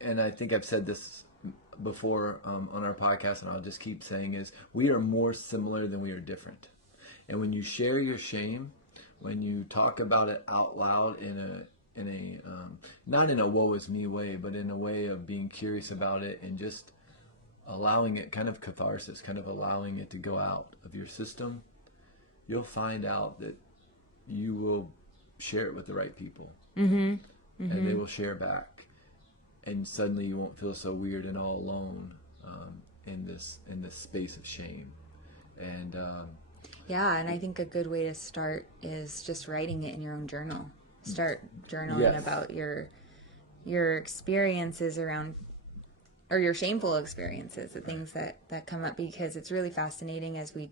and I think I've said this before on our podcast, and I'll just keep saying is we are more similar than we are different. And when you share your shame, when you talk about it out loud in a not in a woe is me way, but in a way of being curious about it and just allowing it, kind of catharsis, kind of allowing it to go out of your system, you'll find out that you will share it with the right people, Mm-hmm. and they Mm-hmm. will share back, and suddenly you won't feel so weird and all alone in this space of shame. And Yeah, and I think a good way to start is just writing it in your own journal. Start journaling yes, about your experiences around, or your shameful experiences, the things that come up, because it's really fascinating as we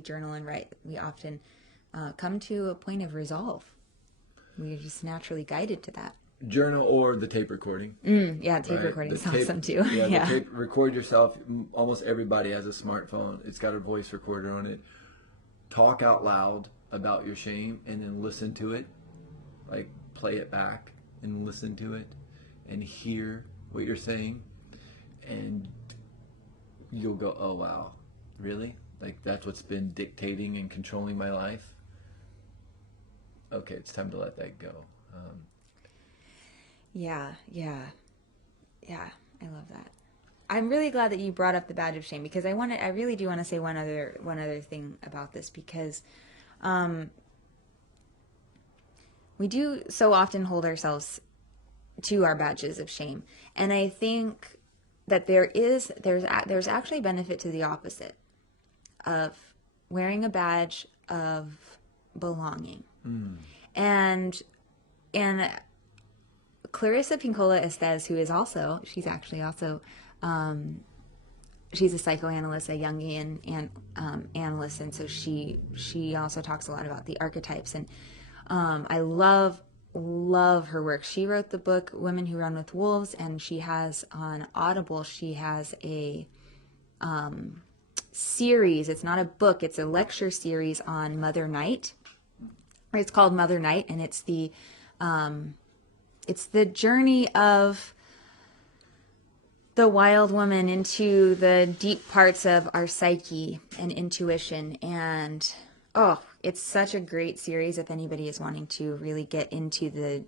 journal and write. We often come to a point of resolve. We're just naturally guided to that. journal or the tape recording, Yeah, tape right? recording The is tape, awesome too. yeah, the Yeah. tape. Record yourself. Almost everybody has a smartphone. It's got a voice recorder on it. Talk out loud about your shame, and then listen to it. Like play it back and listen to it, and hear what you're saying, and you'll go, "Oh wow, really? Like that's what's been dictating and controlling my life." Okay, it's time to let that go. Yeah, yeah, yeah. I love that. I'm really glad that you brought up the badge of shame, because I really do want to say one other thing about this, because um, we do so often hold ourselves to our badges of shame, and I think that there's actually benefit to the opposite of wearing a badge of belonging. And and Clarissa Pinkola Estes, who is also, she's actually also, she's a psychoanalyst, a Jungian analyst, and so she also talks a lot about the archetypes, and I love her work. She wrote the book Women Who Run with Wolves, and she has on Audible, she has a series. It's not a book, it's a lecture series on Mother Night. It's called Mother Night, and it's the journey of the wild woman into the deep parts of our psyche and intuition. And oh, it's such a great series if anybody is wanting to really get into the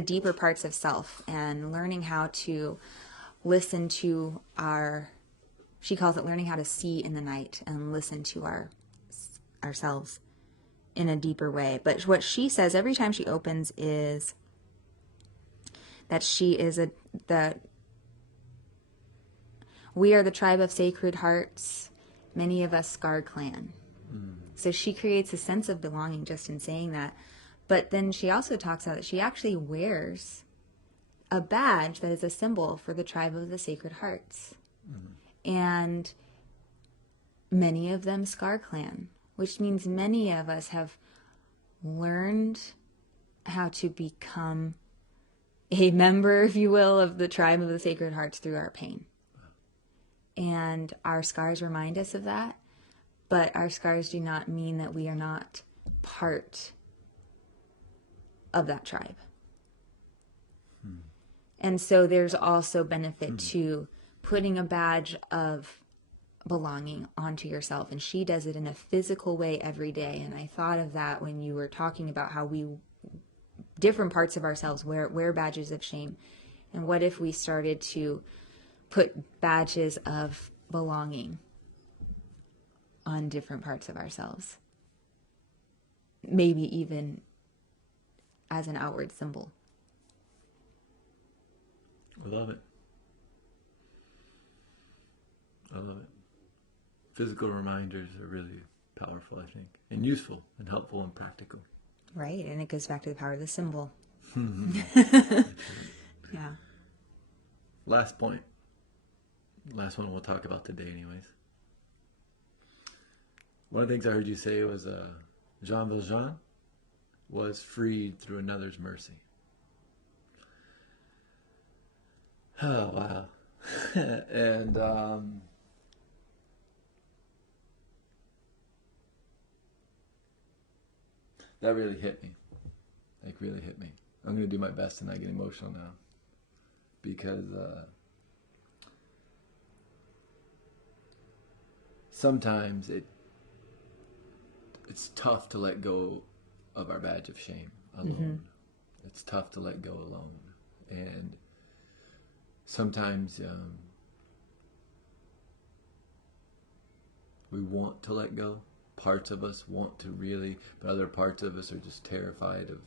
deeper parts of self and learning how to listen to she calls it learning how to see in the night and listen to ourselves in a deeper way. But what she says every time she opens is that we are the tribe of sacred hearts, many of us Scar Clan. So she creates a sense of belonging just in saying that. But then she also talks about that she actually wears a badge that is a symbol for the tribe of the Sacred Hearts. And many of them Scar Clan, which means many of us have learned how to become a member, if you will, of the tribe of the Sacred Hearts through our pain. And our scars remind us of that, but our scars do not mean that we are not part of that tribe. And so there's also benefit to putting a badge of belonging onto yourself. And she does it in a physical way every day. And I thought of that when you were talking about how different parts of ourselves wear badges of shame. And what if we started to put badges of belonging on different parts of ourselves? Maybe even as an outward symbol. I love it. I love it. Physical reminders are really powerful, I think, and useful and helpful and practical. Right, and it goes back to the power of the symbol. Yeah. Last point. Last one we'll talk about today, anyways. One of the things I heard you say was Jean Valjean was freed through another's mercy. Oh, wow. And that really hit me. Like, really hit me. I'm going to do my best to not get emotional now. because sometimes it's tough to let go of our badge of shame alone. It's tough to let go alone, and sometimes we want to let go. Parts of us want to really, but other parts of us are just terrified of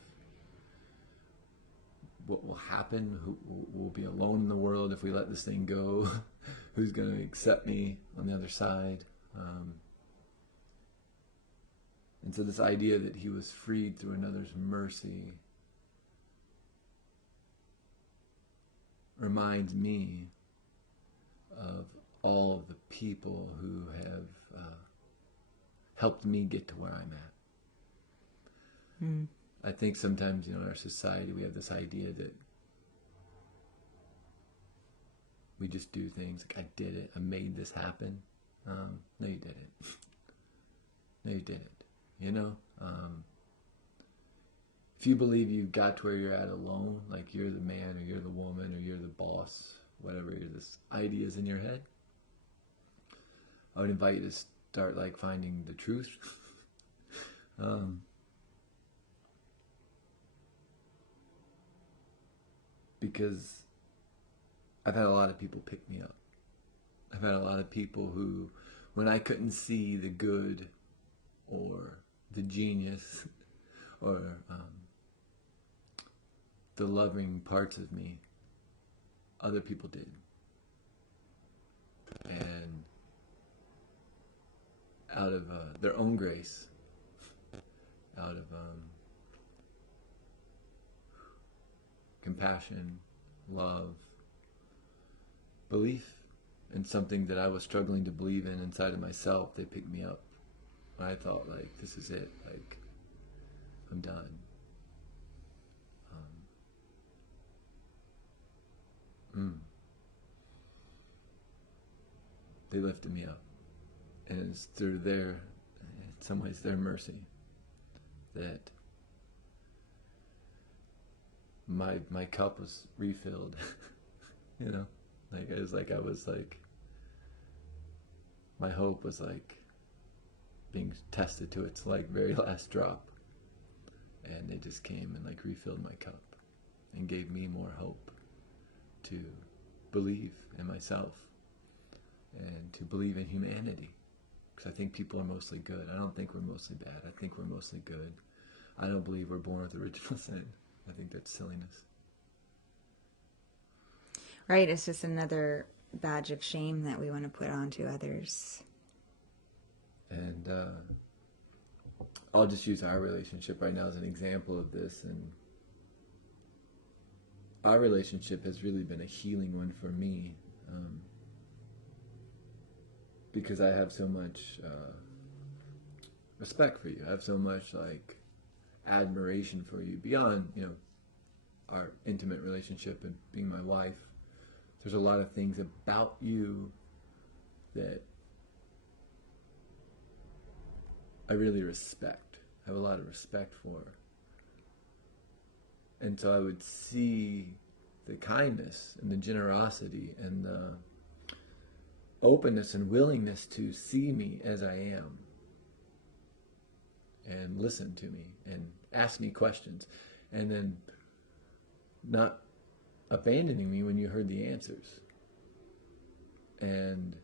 what will happen. Who will be alone in the world if we let this thing go? Who's going to accept me on the other side? And so this idea that he was freed through another's mercy reminds me of all of the people who have helped me get to where I'm at. I think sometimes, in our society, we have this idea that we just do things like, I did it, I made this happen. No, you didn't. No, you didn't. If you believe you got to where you're at alone, like you're the man or you're the woman or you're the boss, whatever this idea is in your head, I would invite you to start finding the truth. Because I've had a lot of people pick me up. I've had a lot of people who, when I couldn't see the good or the genius or the loving parts of me, other people did. And out of their own grace, out of compassion, love, belief in something that I was struggling to believe in inside of myself, they picked me up. I thought, this is it. I'm done. They lifted me up. And it's through in some ways, their mercy that my cup was refilled. My hope was being tested to its very last drop. And they just came and refilled my cup and gave me more hope to believe in myself and to believe in humanity. Because I think people are mostly good. I don't think we're mostly bad. I think we're mostly good. I don't believe we're born with original sin. I think that's silliness. Right, it's just another badge of shame that we want to put onto others. And I'll just use our relationship right now as an example of this. And our relationship has really been a healing one for me, because I have so much respect for you. I have so much admiration for you beyond our intimate relationship and being my wife. There's a lot of things about you that I really respect. I have a lot of respect for. And so I would see the kindness and the generosity and the openness and willingness to see me as I am and listen to me and ask me questions, and then not abandoning me when you heard the answers. And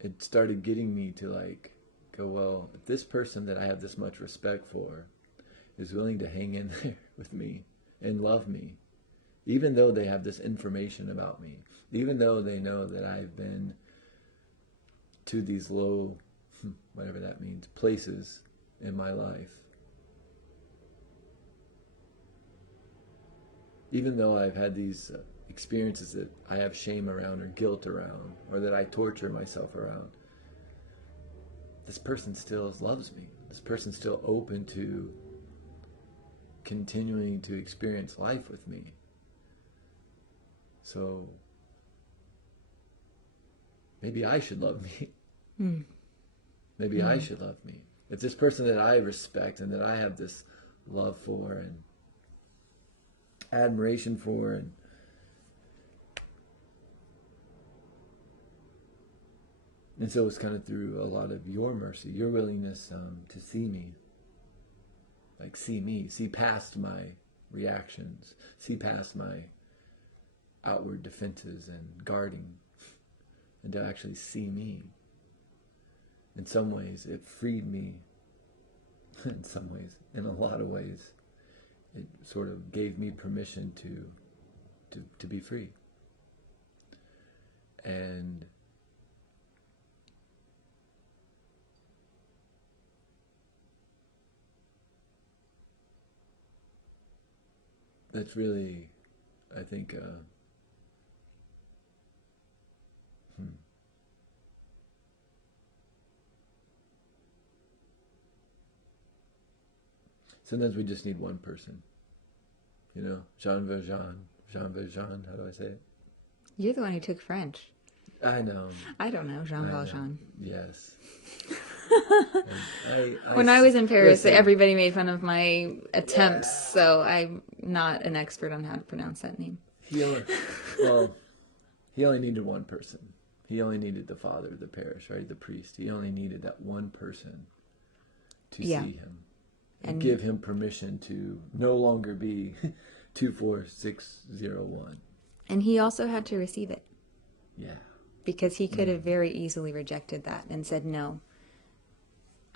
it started getting me to go, well, if this person that I have this much respect for is willing to hang in there with me and love me, even though they have this information about me, even though they know that I've been to these low, whatever that means, places in my life, even though I've had these experiences that I have shame around or guilt around, or that I torture myself around, this person still loves me. This person's still open to continuing to experience life with me. So maybe I should love me. Maybe I should love me. If this person that I respect and that I have this love for and admiration for and And so it's kind of through a lot of your mercy, your willingness to see me. Like, see me, see past my reactions, see past my outward defenses and guarding, and to actually see me. In some ways, it freed me. In some ways, in a lot of ways, it sort of gave me permission to be free. And that's really, I think, sometimes we just need one person. You know, Jean Valjean, how do I say it? You're the one who took French. I know. I don't know, Jean Valjean. Yes. When I was in Paris, listen, everybody made fun of my attempts, so I'm not an expert on how to pronounce that name. He only needed one person. He only needed the father of the parish, right? The priest. He only needed that one person to see him and give him permission to no longer be 24601. And he also had to receive it. Yeah. Because he could have very easily rejected that and said, no,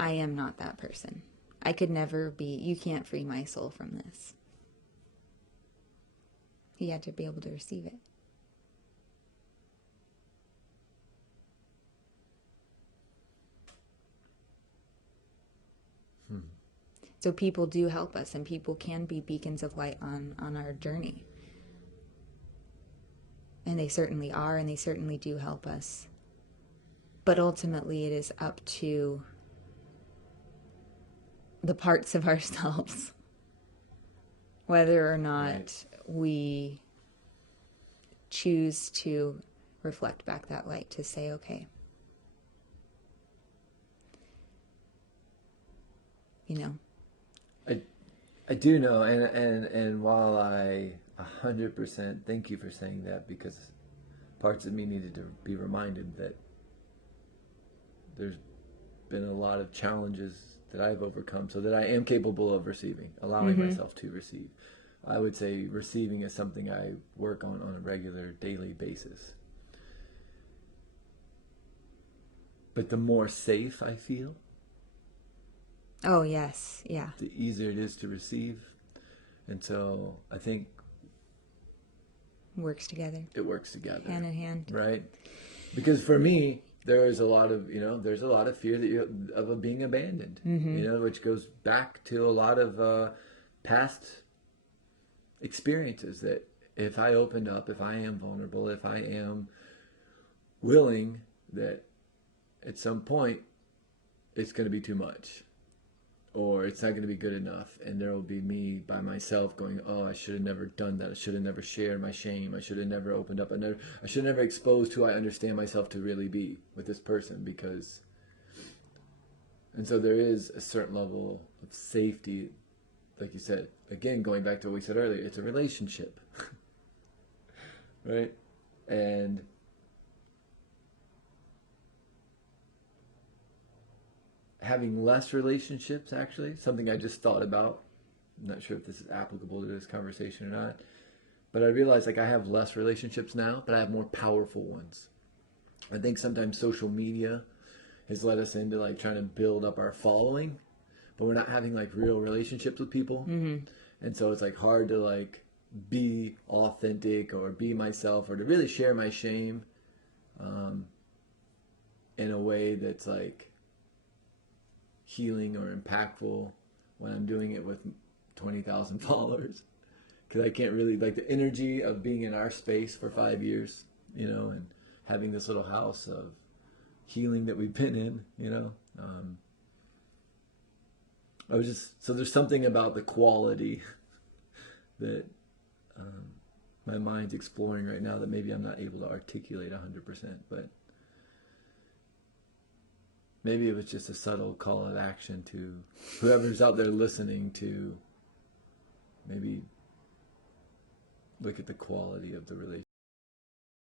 I am not that person. I could never be, you can't free my soul from this. He had to be able to receive it. So people do help us, and people can be beacons of light on our journey. And they certainly are, and they certainly do help us. But ultimately, it is up to the parts of ourselves whether or not we choose to reflect back that light, to say, okay, you know. I do know, and while I 100% thank you for saying that, because parts of me needed to be reminded that there's been a lot of challenges that I've overcome so that I am capable of receiving, allowing myself to receive. I would say receiving is something I work on a regular daily basis. But the more safe I feel, oh yes, yeah, the easier it is to receive. And so I think works together. It works together. Hand in hand. Right? Because for me, there is a lot of, there's a lot of fear of being abandoned, which goes back to a lot of past experiences that if I opened up, if I am vulnerable, if I am willing, that at some point it's going to be too much. Or it's not going to be good enough, and there will be me by myself going, oh, I should have never done that. I should have never shared my shame. I should have never opened up. I should have never exposed who I understand myself to really be with this person, because... And so there is a certain level of safety, like you said. Again, going back to what we said earlier, it's a relationship. Right? And... having less relationships, actually, something I just thought about. I'm not sure if this is applicable to this conversation or not, but I realized I have less relationships now, but I have more powerful ones. I think sometimes social media has led us into trying to build up our following, but we're not having real relationships with people. And so it's hard to be authentic or be myself or to really share my shame in a way that's healing or impactful when I'm doing it with 20,000 followers, because I can't really the energy of being in our space for 5 years, and having this little house of healing that we've been in, I was just, so there's something about the quality that my mind's exploring right now that maybe I'm not able to articulate 100%, but maybe it was just a subtle call to action to whoever's out there listening to maybe look at the quality of the relationship.